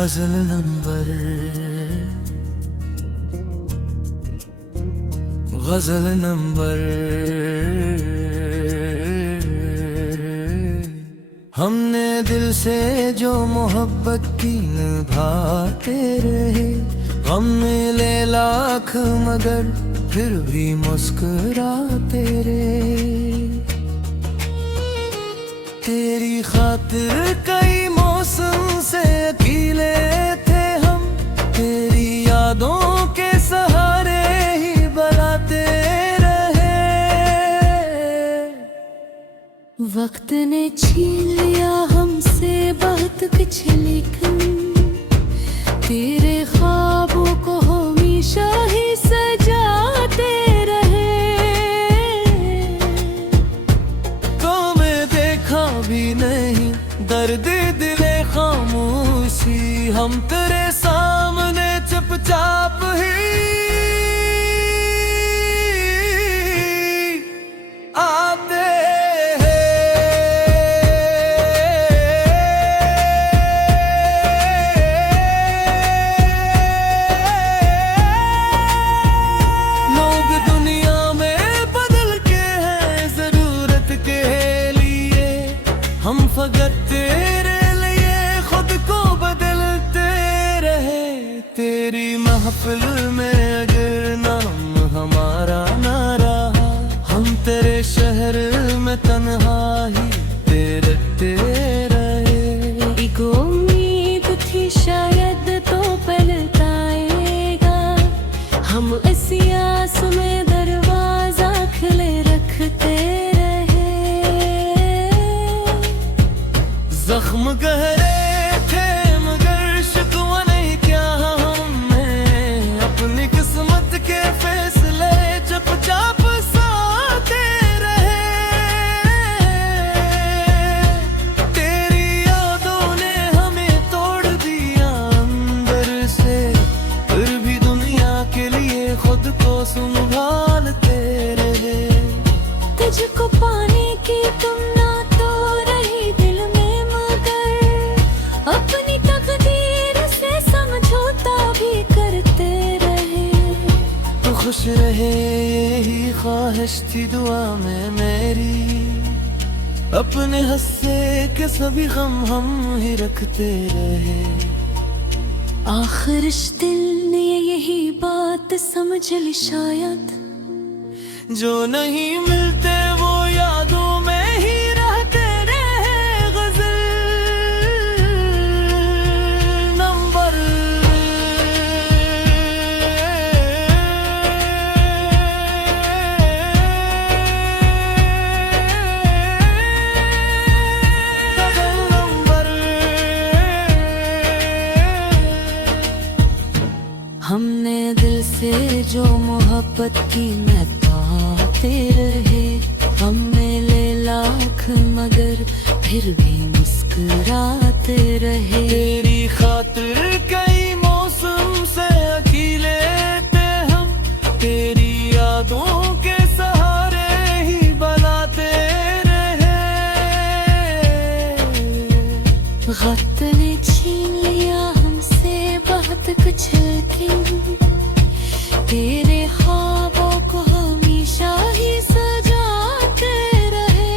गजल नंबर गजल नंबर। हमने दिल से जो मोहब्बत की निभाते रहे, हम मिले लाख मगर फिर भी मुस्कुराते रहे। तेरी खातिर कई मौसम से अकेले थे हम, तेरी यादों के सहारे ही बलाते रहे। वक्त ने छीन लिया हमसे बहुत कुछ, लेकिन तेरे ख्वाबों को हमेशा ही सजाते रहे। तो मैं देखा भी नहीं दर्द दिले खामोशी, हम तेरे सामने चुपचाप ही आते हम फकत तेरे लिए खुद को बदलते रहे। तेरी महफिल में अगर नाम हमारा ना रहा, हम तेरे शहर में तन्हा ही तैरते रहे। एक उम्मीद थी शायद तो पलटाएगा, हम इस आस में दरवाजा खुले रखते रहे। जख्म गहरे थे मगर शिकवा नहीं क्या हमें, अपनी किस्मत के फैसले चुपचाप साथे रहे। तेरी यादों ने हमें तोड़ दिया अंदर से, फिर भी दुनिया के लिए खुद को संभालते रहे। तुझको पाने की तुम ना तो रही दिल में, मगर अपनी तकदीर से समझौता भी करते रहे। तो खुश रहे यही ख्वाहिश थी दुआ में मेरी, अपने हंसे के सभी गम हम ही रखते रहे। आखिर इस दिल ने यही बात समझ ली शायद, जो नहीं मिलते वो यादों में ही रहते रहे। गजल नंबर गजल नंबर। हमने दिल से जो मोहब्बत की निभाते रहे, हम मिले लाख मगर फिर भी मुस्कुराते रहे। तेरी खातिर कई मौसम से अकेले थे हम, तेरी यादों के सहारे ही बलाते रहे। वक्त ने छीन लिया हमसे बहुत कुछ, लेकिन तेरे ख्वाबों को हमेशा ही सजाते रहे।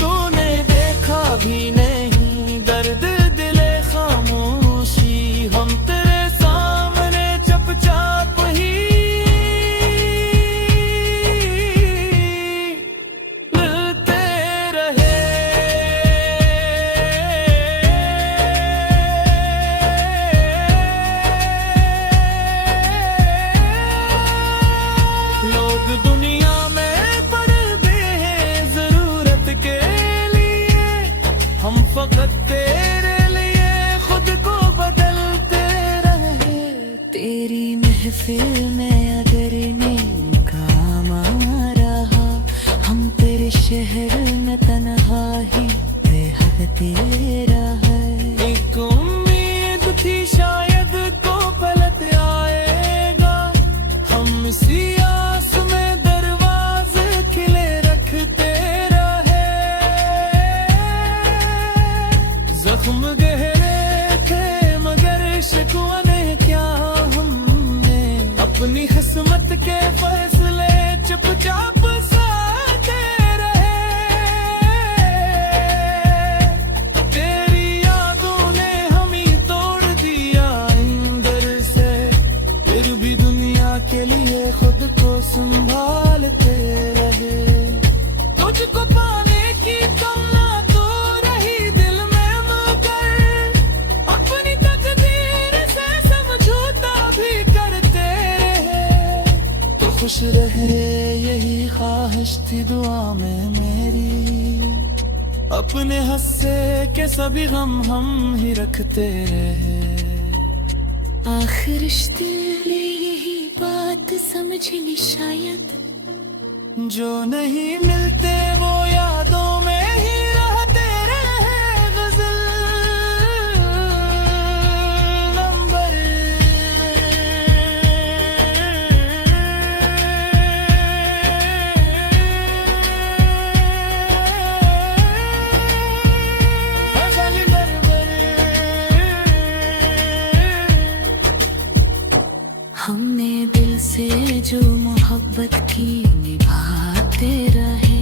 तूने देखा भी नहीं दर्द दिले खामोशी, हम तेरे सामने चुपचाप ही मिलते रहे। लोग दुनिया में पड़ते हैं जरूरत के लिए, हम फकत तेरे लिए खुद को बदलते रहे। तेरी महफिल में अगर नींद काम आ रहा, हम तेरे शहर में तन्हा ही बेहदते रहे। एक उम्मीद थी शायद को पलट आएगा, हम इसी आस में दरवाजे खिले रखते रहे। संभालते रहे। तुझको पाने की तमन्ना तो रही दिल में, मगर अपनी तकदीर से समझौता भी करते रहे। तो खुश रहे यही ख्वाहिश थी दुआ में मेरी, अपने हंसे के सभी गम हम ही रखते रहे। आखिर रिश्ते ने यही बात समझ ली शायद, जो नहीं मिलते वो यादों में ही रहते रहे। गजल नंबर हमने दिल से जो मोहब्बत की निभाते रहे।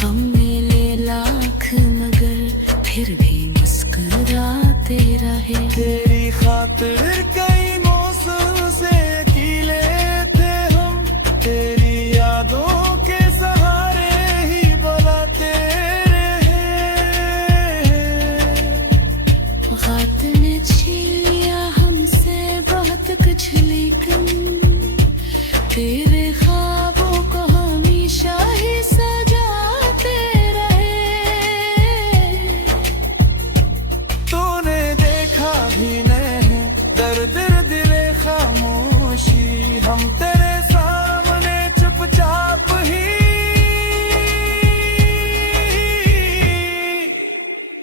हम मिले लाख मगर फिर भी मुस्कुराते रहे। तेरी खातिर कई मौसम से अकेले थे हम, तेरी यादों के सहारे ही बुलाते रहे। वक्त ने छीन लिया हमसे बहुत कुछ, लेकिन तेरे ख्वाबों को हमेशा ही सजाते रहे। तूने देखा भी नहीं दर्द दिले खामोशी, हम तेरे सामने चुपचाप ही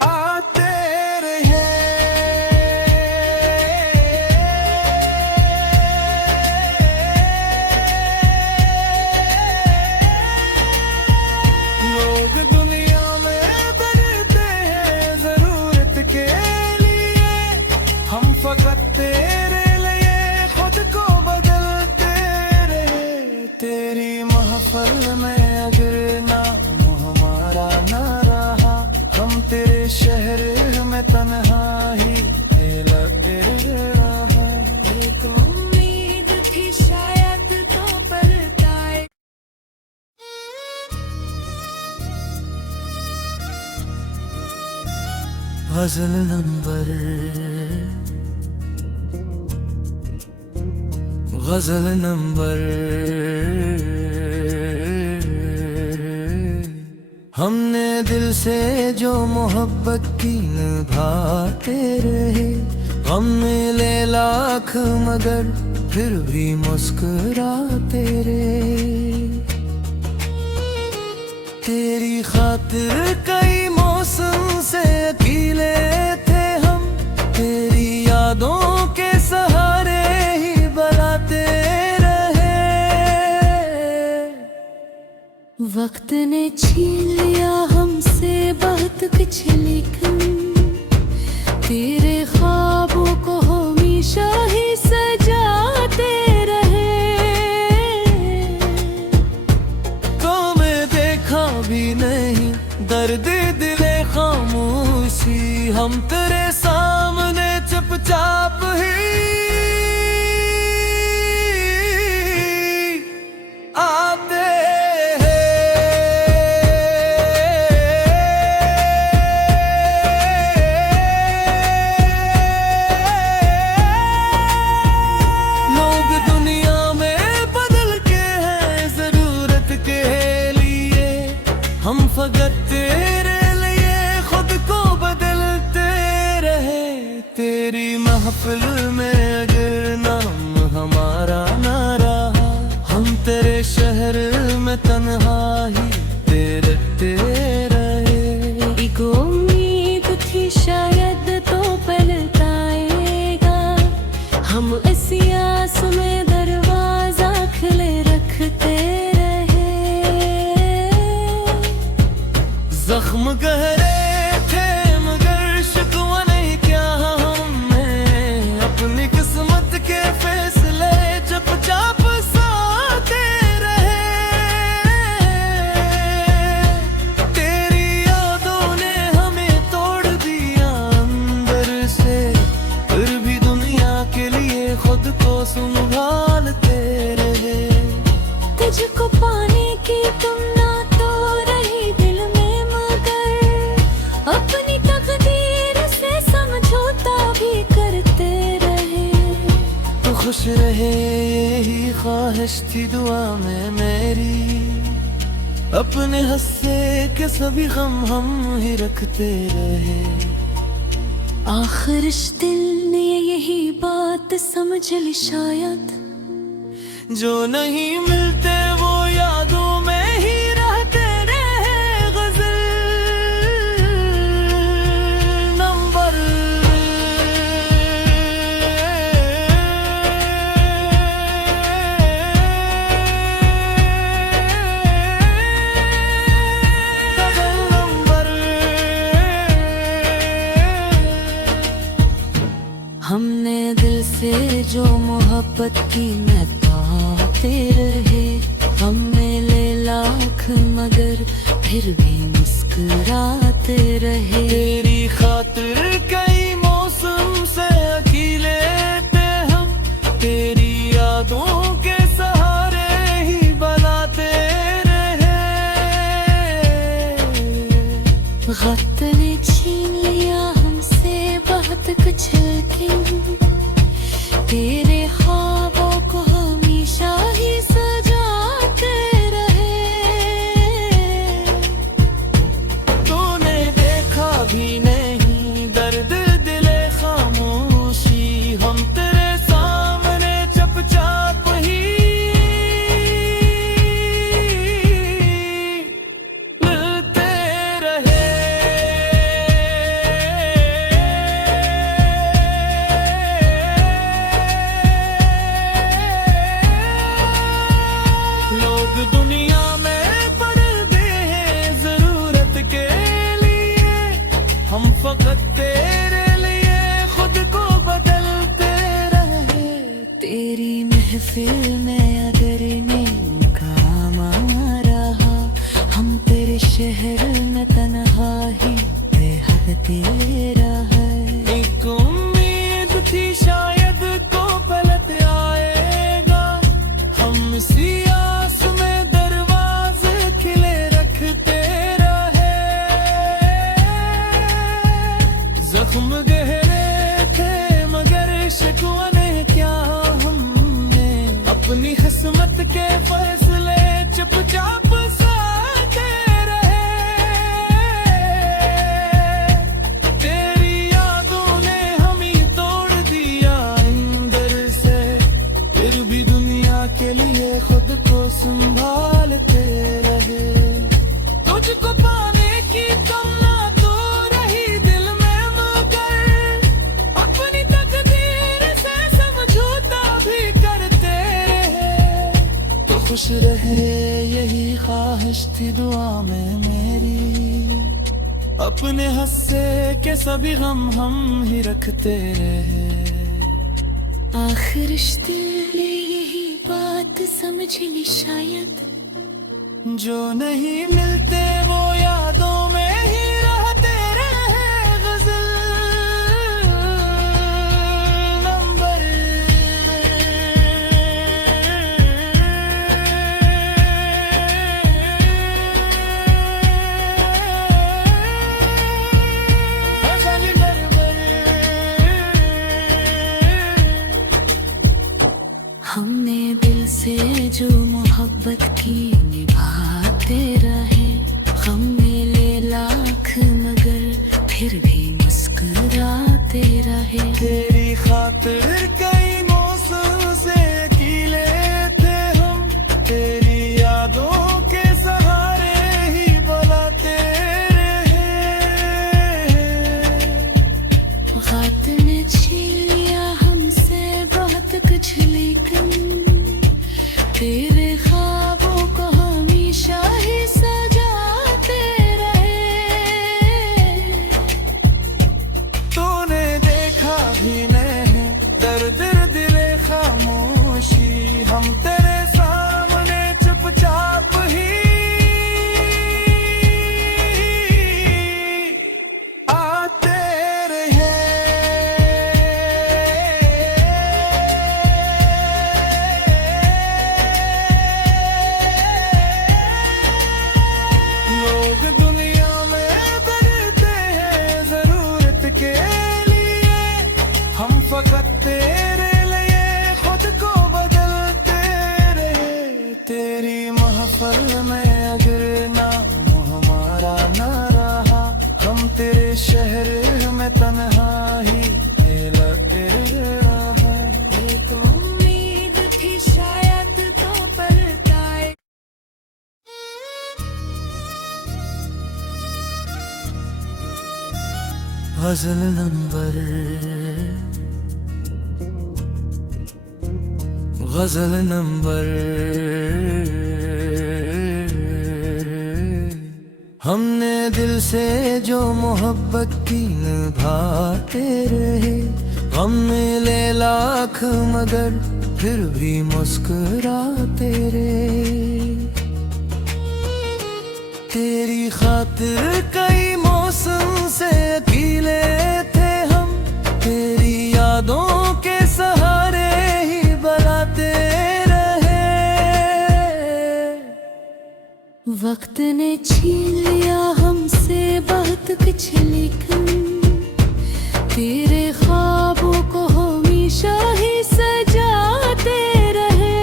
आते रहे। लोग दुनिया में बढ़ते हैं जरूरत के लिए, हम फकत तेरे लिए खुद को बदलते रहे। तेरी महफिल में अगर नाम हमारा ना रहा, हम तेरे शहर में तन्हा ही लगते रहा। एक उम्मीद थी शायद तो पलटाए। गजल नंबर गजल नंबर हमने दिल से जो मोहब्बत की निभाते रहे। हम मिले लाख मगर फिर भी मुस्कुराते रहे। तेरी खातिर कई मौसम से अकेले थे हम, तेरी यादों के सहारे ही बुलाते रहे। वक्त ने छीन लिया हमसे बहुत कुछ, लेकिन तेरे ख्वाबों को हमेशा ही सजाते रहे। तो मैं देखा भी नहीं दर्द दिले खामोशी, हम तेरे सामने चुपचाप ही आते फकत तेरे लिए खुद को बदलते रहे। तेरी महफिल में अगर नाम हमारा ना रहा, हम तेरे शहर में तन्हा ही तेरते रहे। एक उम्मीद थी शायद तो पलटाएगा, हम इस आस में दरवाजा खुले रखते रहे। जख्म गहरे थे मगर शिकवा नहीं क्या हमें, अपनी किस्मत के फैसले चुपचाप साथे रहे। तेरी यादों ने हमें तोड़ दिया अंदर से, फिर भी दुनिया के लिए खुद को संभालते रहे। तुझको पाने की तुम ना तो रही दिल में, मगर अपनी तकदीर से समझौता भी करते रहे। तो खुश रहे यही ख्वाहिश थी दुआ में मेरी, अपने हंसे के सभी गम हम ही रखते रहे। आखिर इस दिल ने यही बात समझ ली शायद, जो नहीं मिलते वो यादों में ही रहते रहे। गजल नंबर हमने दिल से जो मोहब्बत की मैं पाते रहे। हम मिले लाख मगर फिर भी मुस्कुराते रहे। तेरी खातिर कई मौसम से अकेले थे हम, तेरी यादों के सहारे ही बनाते रहे। वक्त ने छीन लिया हमसे बहुत कुछ, लेकिन तेरे ख्वाबों को हमेशा ही सजाते रहे। तूने देखा भी नहीं दर्द दिले खामोशी, हम तेरे सामने चुपचाप ही मिलते रहे। लोग दुनिया में पड़ते हैं जरूरत के लिए, हम फकत तेरे लिए खुद को बदलते रहे। तेरी महफिल में अगर काम रहा, हम तेरे शहर में तन्हा ही बेहद तेरा है। एक उम्मीद थी शायद को पलट आएगा, हम सियास में दरवाजे खिले रखते रहे। जख्म गहरे थे मगर शिकवा ने क्या, हमने अपनी किस्मत के फैसले चुपचाप साथे रहे। तेरी यादों ने हमें तोड़ दिया अंदर से, फिर भी दुनिया के लिए खुद को संभालते रहे। तुझको पाने की तमन्ना तो रही दिल में, मगर अपनी तकदीर से समझौता भी करते रहे। तो खुश रहे यही ख्वाहिश थी दुआ में मेरी, अपने हंसे के सभी गम हम ही रखते रहे। आखिर इस दिल ने यही बात समझ ली शायद, जो नहीं मिलते वो यादों में ही रहते रहे। गजल नंबर गजल नंबर। हमने दिल से जो मोहब्बत की निभाते रहे। हम मिले लाख मगर फिर भी मुस्कुराते रहे। तेरी खातिर कई मौसम से अकेले थे हम, तेरी यादों के सहारे ही बुलाते रहे। वक्त ने छीन लिया हमसे बहुत कुछ, लेकिन तेरे ख्वाबों को हमेशा ही सजाते रहे। तूने देखा भी नहीं दर्द दिल में अगर नाम हमारा ना रहा, हम तेरे शहर में तन्हा ही खेलते रहा। एक उम्मीद थी शायद तो पलटाए। गजल नंबर, गजल नंबर। हमने दिल से जो मोहब्बत की निभाते रहे, हम मिले लाख मगर फिर भी मुस्कुराते रहे। तेरी खातिर कई मौसम से अकेले थे हम, तेरी यादों के सहारे ही बनाते रहे। वक्त ने छीन लिया हमसे बहुत कुछ, लेकिन तेरे ख्वाबों को हमेशा ही सजाते रहे।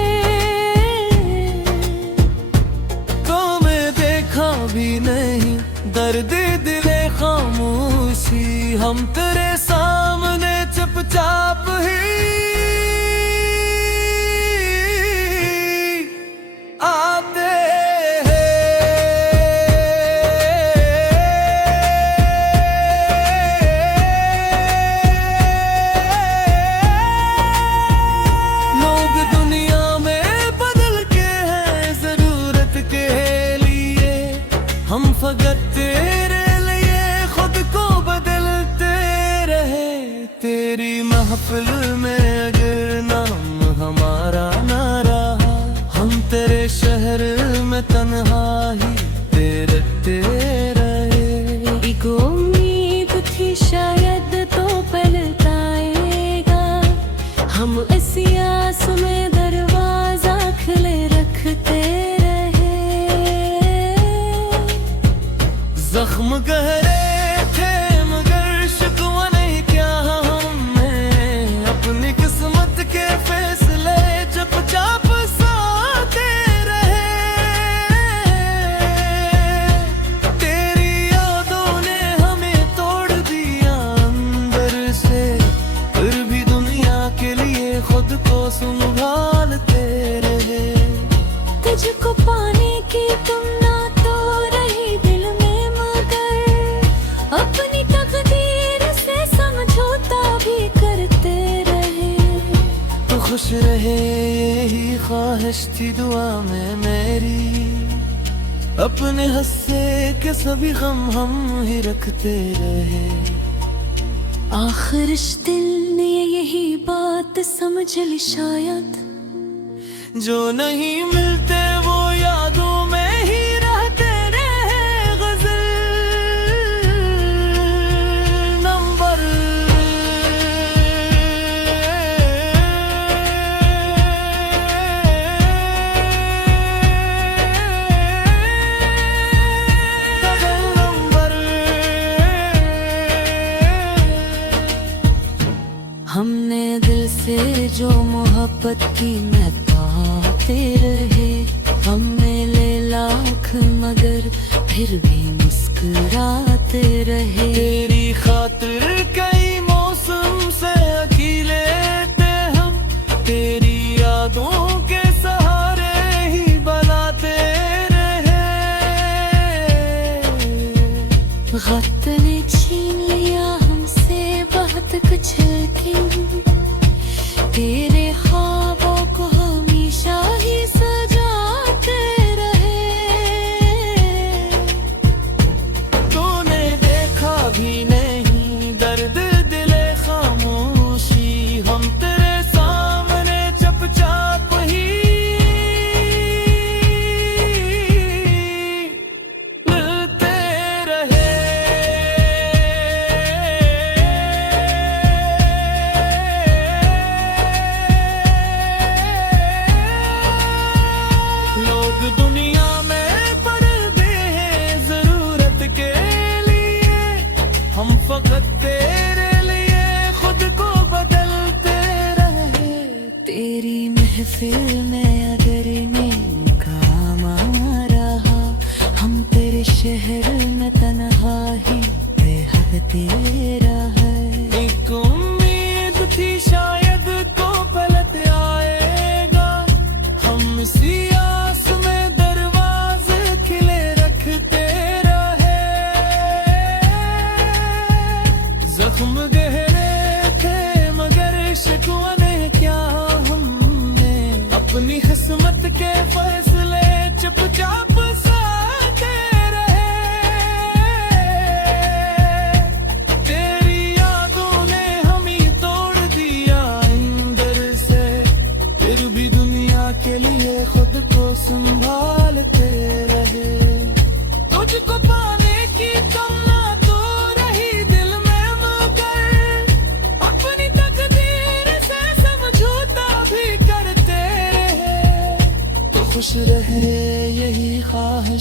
तो मैं देखा भी नहीं दर्द दिले खामोशी, हम तेरे सामने चुपचाप ही आते फकत तेरे लिए खुद को बदलते रहे। तेरी महफिल में अगर नाम हमारा ना रहा, हम तेरे शहर में तन्हा ही तैरते रहे। एक उम्मीद थी शायद तो पलटाएगा, हम इसी आस में दरवाजा खुले रखते रहे। जख्म गहरे थे मगर शिकवा नहीं क्या हमें, अपनी किस्मत के फैसले चुपचाप साथे रहे। तेरी यादों ने हमें तोड़ दिया अंदर से, फिर भी दुनिया के लिए खुद को संभालते रहे। तुझको पाने की तुम ना तो रही दिल में, मगर अपनी तकदीर से समझौता भी करते रहे। तो खुश रहे यही ख्वाहिश थी दुआ में मेरी, अपने हंसे के सभी गम हम ही रखते रहे। आखिर इस दिल ने यही बात समझ ली शायद, जो नहीं मिलते वो यादों में ही रहते रहे। गजल नंबर, गजल नंबर। हमने दिल से जो मोहब्बत की पाते रहे, हम मिले लाख मगर फिर भी मुस्कुराते रहे। तेरी खातिर कई मौसम से अकेले थे हम, तेरी यादों के सहारे ही बनाते रहे। वक्त ने छीन लिया हमसे बहुत कुछ, लेकिन तेरे ख्वाबों को हमेशा ही सजाते रहे। तूने देखा भी नहीं दर्द दिले खामोशी, हम तेरे सामने चुपचाप ही मिलते रहे।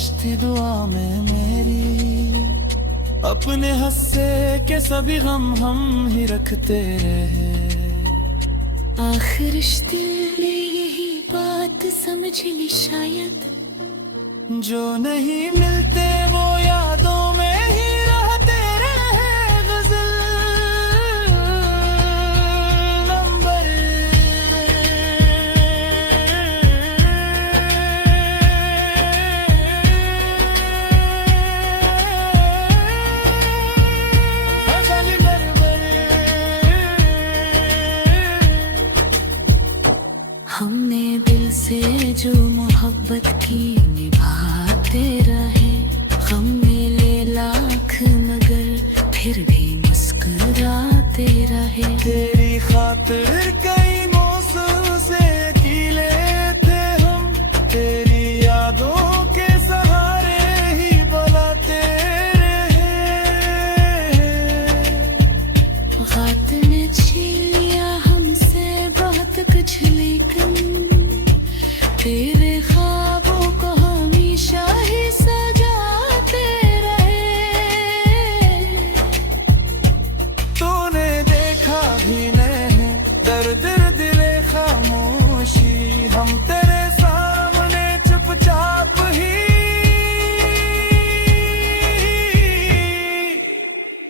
ख्वाहिश थी दुआ में मेरी, अपने हंसे के सभी गम हम ही रखते रहे। आखिर रिश्ते ने यही बात समझ ली शायद, जो नहीं मिलते वो यादों में ही रहते रहे। गजल नंबर हमने दिल से जो मोहब्बत की निभाते रहे, हम मिले लाख मगर फिर भी मुस्कुराते रहे। तेरी खातिर कई मौसम से अकेले थे हम, तेरी यादों के सहारे ही बुलाते रहे। वक्त ने छीन लिया हमसे बहुत कुछ, लेकिन तेरे ख्वाबों को हमेशा ही सजाते रहे। तूने देखा भी नहीं दर्द दिले खामोशी, हम तेरे सामने चुपचाप ही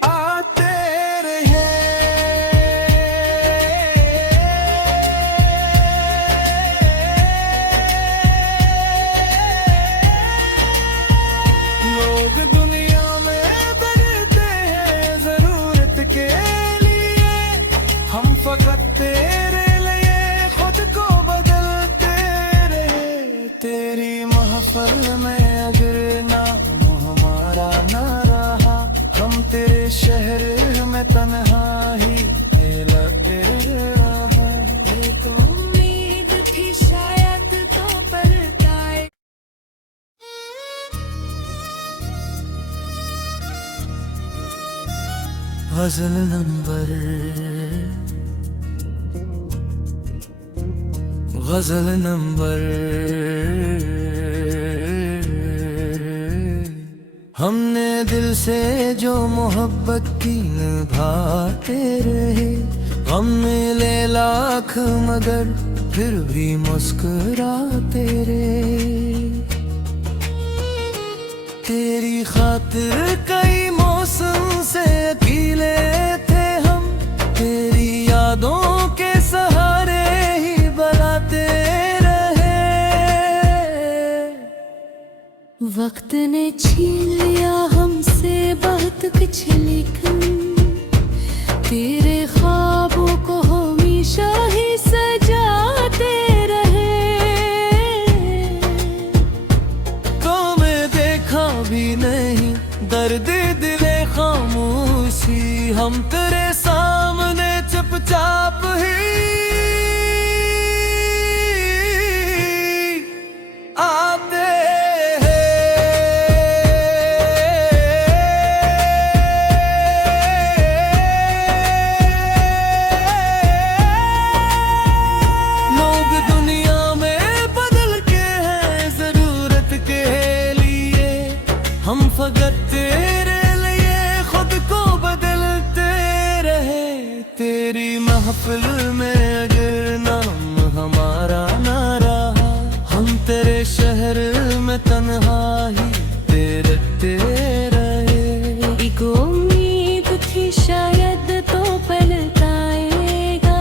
आते रहे। लोग दुनिया में डरते हैं जरूरत के लिए, हम फकत तेरे लिए खुद को बदलते रहे। तेरी महफिल में अगर नाम हमारा ना रहा, हम तेरे शहर में तन्हा ही लगते रहा। एक उम्मीद थी शायद तो पलटाए। गजल नंबर गजल नंबर हमने दिल से जो मोहब्बत की निभाते रहे, हम मिले लाख मगर फिर भी मुस्कुराते रहे। तेरी खातिर कई मौसम से अकेले थे हम, तेरी यादों के सहारे ही बुलाते रहे। वक्त ने छीन लिया हमसे बहुत कुछ, लेकिन तेरे ख्वाबों को हमेशा ही सजाते रहे। तो मैं देखा भी नहीं दर्द दिले खामोशी, हम तेरे सामने चुपचाप ही आते हम फकत तेरे लिए खुद को बदलते रहे। तेरी महफिल में अगर नाम हमारा ना रहा, हम तेरे शहर में तन्हा ही तेरते रहे। एक उम्मीद थी शायद तो पलटाएगा,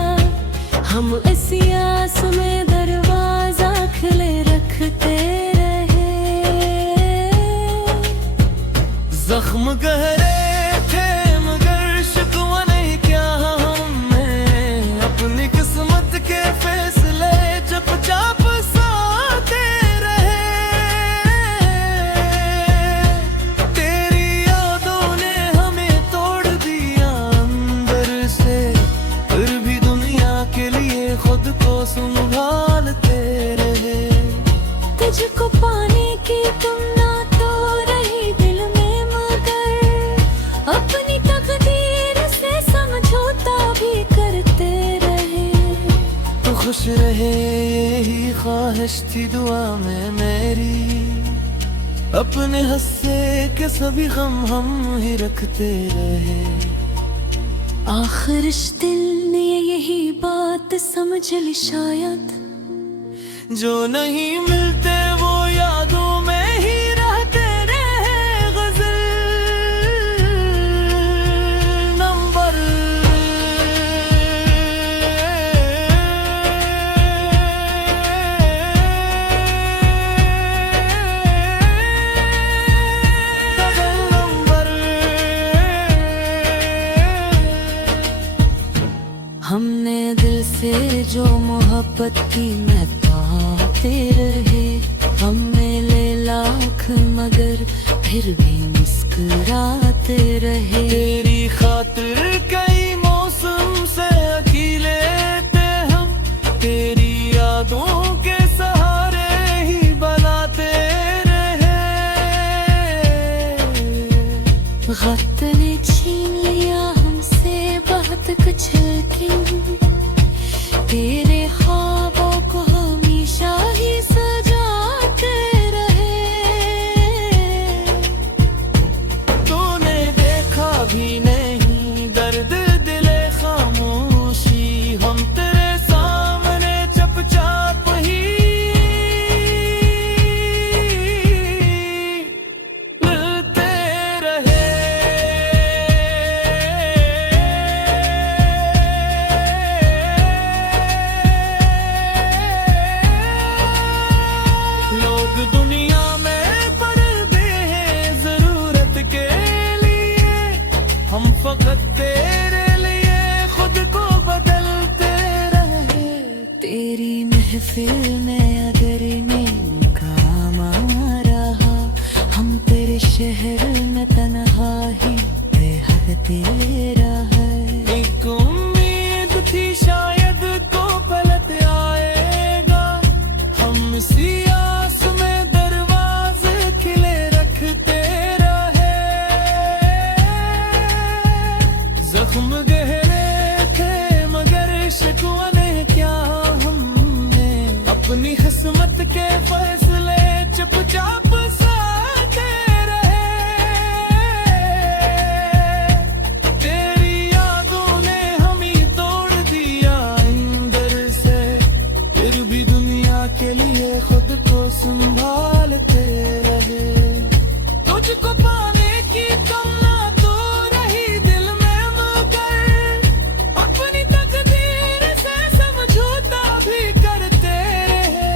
हम इस आस में दरवाजा खुले रखते रहे। जख्म गहरे थे मगर शिकवा नहीं क्या हमें, अपनी किस्मत के फैसले चुपचाप साथे रहे। तेरी यादों ने हमें तोड़ दिया अंदर से, फिर भी दुनिया के लिए खुद को संभालते रहे। तुझको पाने की तुमना तो रही दिल में, मगर अपनी तकदीर से समझौता भी करते रहे। तो खुश रहे यही ख्वाहिश थी दुआ में मेरी, अपने हंसे के सभी गम हम ही रखते रहे। आखिर इस दिल ने यही बात समझ ली शायद, जो नहीं मिलते वो यादों में ही रहते रहे। गजल नंबर हमने दिल से जो मोहब्बत की मैं पाते रहे। हम मिले लाख मगर फिर भी मुस्कुराते रहे। तेरी खातिर कई मौसम से अकेले थे हम, तेरी यादों के सहारे ही बनाते रहे। वक्त ने छीन लिया हमसे बहुत कुछ, लेकिन तेरे ख्वाबों को हमेशा ही सजाते रहे। तूने देखा भी नहीं दर्द दिले खामोशी, हम तेरे सामने चुपचाप ही मिलते रहे। लोग दुनिया में पर्दे हैं जरूरत के लिए, हम फकत तेरे लिए खुद को बदलते रहे। तेरी महफिल में अगर नींद काम आ रहा, हम तेरे शहर में तन्हा ही बेहद तेरा है। एक उम्मीद थी शायद तो पलट आएगा, हम सियास में दरवाजे खिले रखते रहे। जख्म गहरे थे मगर शिकवा ने क्या, हमने अपनी किस्मत के फैसले चुपचाप साथे रहे। तेरी यादों ने हमें तोड़ दिया अंदर से, फिर भी दुनिया के लिए खुद को संभालते रहे। तुझको पाने की तमन्ना तो रही दिल में मगर, अपनी तकदीर से समझौता भी करते रहे।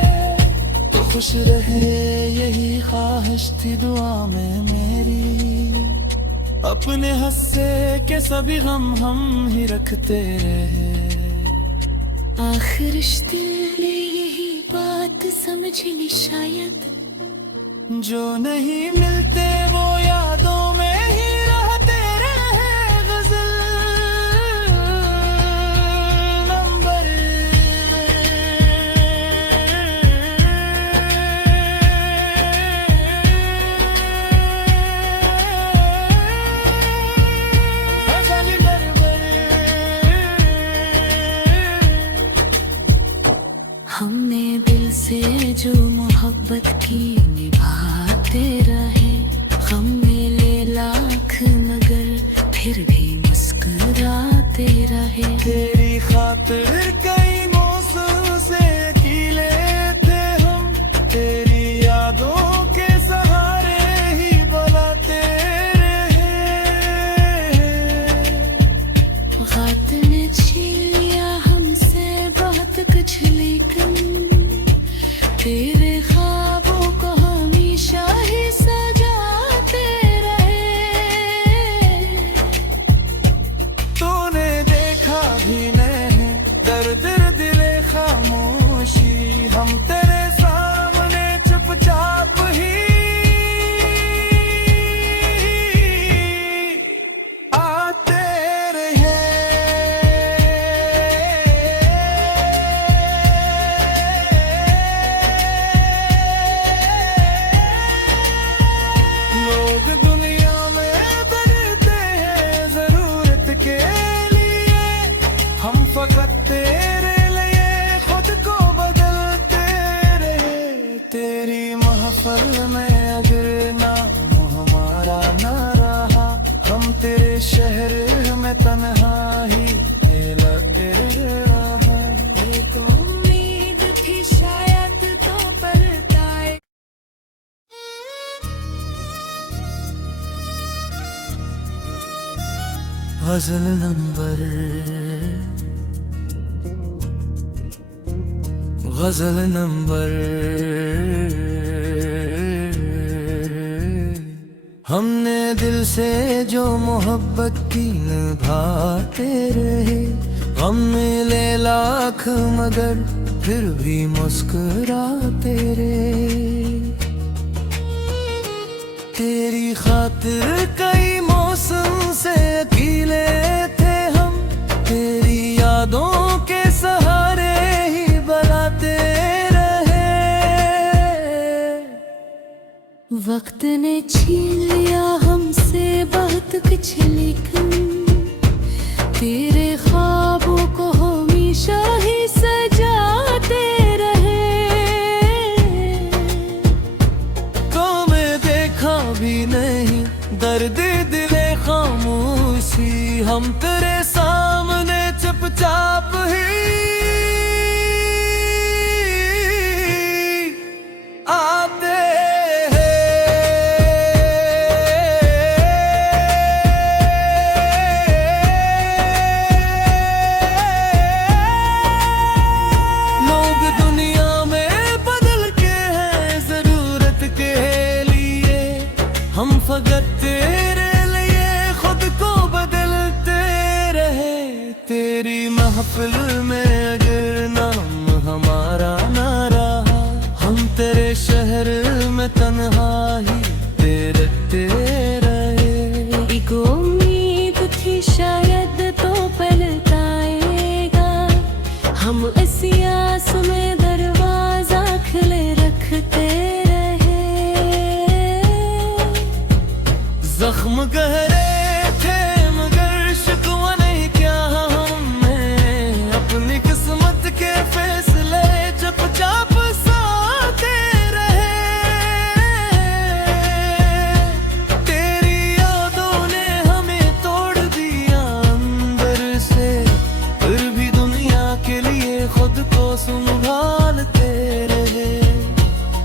तो खुश रहे यही ख्वाहिश थी दुआ में मेरी, अपने हंसे के सभी गम हम ही रखते रहे। आखिर इस दिल ने यही बात समझ ली शायद, जो नहीं मिलते वो यादों में ही रहते रहे। गजल नंबर हमने दिल से जो मोहब्बत की निभाते रहे। गजल नंबर गजल नंबर हमने दिल से जो मोहब्बत की निभाते रहे, हम मिले लाख मगर फिर भी मुस्कुराते रहे। तेरी खातिर कई मौसम से अकेले थे हम, तेरी यादों के सहारे ही बलाते रहे। वक्त ने छीन लिया हमसे बहुत कुछ, लेकिन तेरे ख्वाबों को हमेशा ही सजाते रहे। तो मैं देखा भी नहीं दर्द दिले खामोशी, हम तेरे सामने चुपचाप ही आते फकत तेरे लिए खुद को बदलते रहे। तेरी महफिल में अगर नाम हमारा ना रहा, हम तेरे शहर में तन्हा ही तैरते रहे। एक उम्मीद थी शायद तो पलटाएगा, हम इस आस में दरवाजा खुले रखते रहे। जख्म गहरे थे मगर शिकवा नहीं क्या हमें, अपनी किस्मत के फैसले चुपचाप साथे रहे। तेरी यादों ने हमें तोड़ दिया अंदर से, फिर भी दुनिया के लिए खुद को संभालते रहे।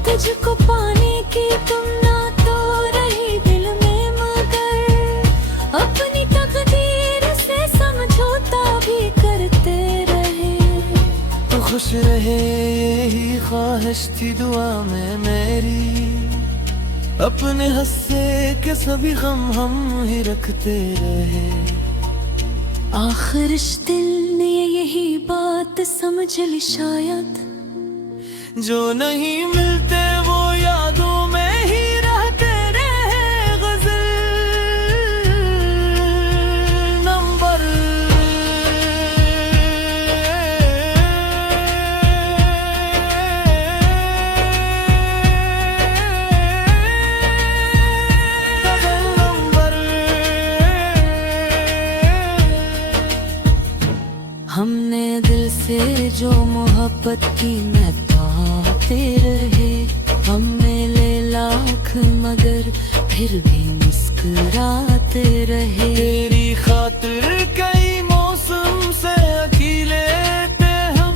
तुझको पाने की तुम ना तो रही दिल में, अपनी तकदीर से समझौता भी करते रहे। तो खुश रहे यही ख्वाहिश थी दुआ में मेरी, अपने हंसे के सभी गम हम ही रखते रहे। आखिर इस दिल ने यही बात समझ ली शायद, जो नहीं मिलते वो यादों में ही रहते रहे। गजल नंबर हमने दिल से जो मोहब्बत की निभाते रहे, हम मिले लाख मगर फिर भी मुस्कुराते रहे। तेरी खातिर कई मौसम से अकेले थे हम,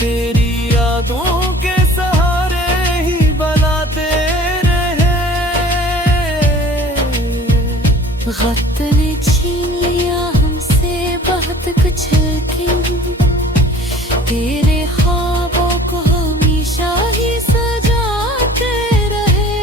तेरी यादों के सहारे ही बनाते रहे। वक्त ने छीन लिया हमसे बहुत कुछ, लेकिन तेरे ख्वाबों को हमेशा ही सजाते रहे।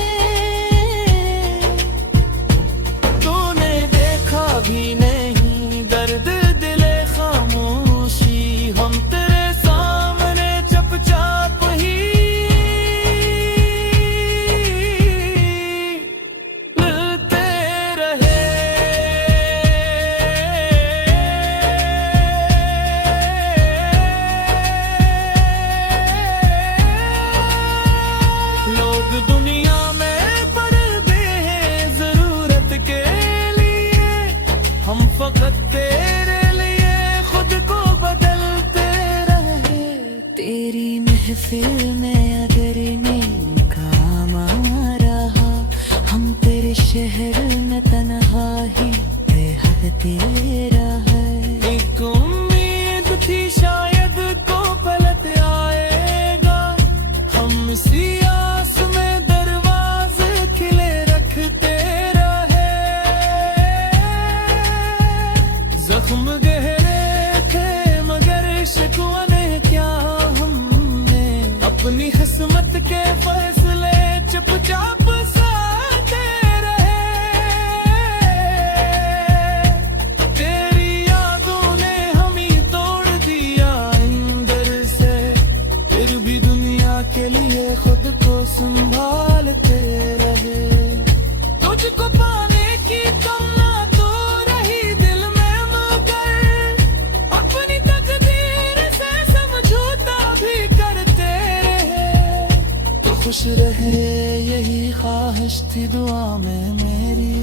तूने देखा भी नहीं दर्द दिले खामोशी, हम तेरे सामने चुपचाप ही मिलते रहे। लोग दुनिया में पर्दे हैं जरूरत के लिए, हम फकत तेरे लिए खुद को बदलते रहे। तेरी महफिल में अगर नहीं काम आ रहा, हम तेरे शहर में तन्हा ही बेहद तेरा है। एक उम्मीद थी शायद तो पलट आएगा, हम इसी आस में दरवाजे खिले रखते रहे। रहे यही ख्वाहिश थी दुआ में मेरी,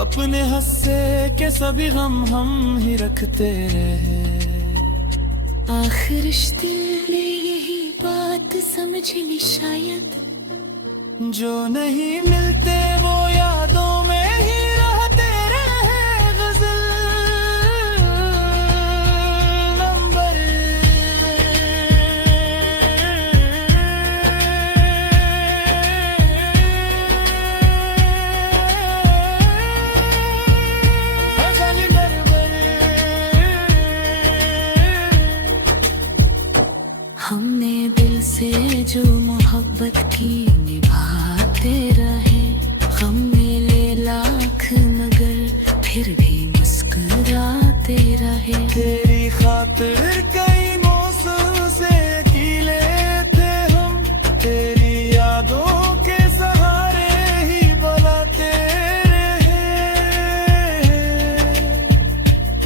अपने हंसे के सभी गम हम ही रखते रहे। आखिर रिश्ते ने यही बात समझ ली शायद, जो नहीं मिलते वो यादों में ही रहते रहे। गजल नंबर हमने दिल से जो मोहब्बत की निभाते रहे, हम मिले लाख मगर फिर भी मुस्कुराते रहे। तेरी खातिर कई मौसम से अकेले थे हम, तेरी यादों के सहारे ही बुलाते रहे।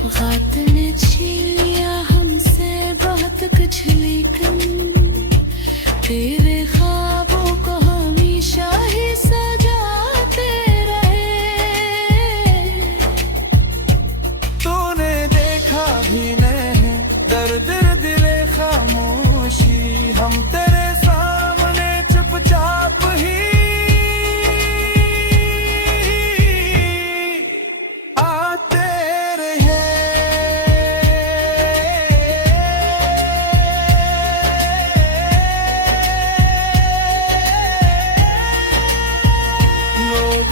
वक्त ने छीन लिया हमसे बहुत कुछ, लेकिन तेरे ख्वाबों को हमेशा ही सजाते रहे। तूने देखा भी नहीं दर्द दिले खामोशी, हम तेरे सामने चुपचाप ही आते रहे। लोग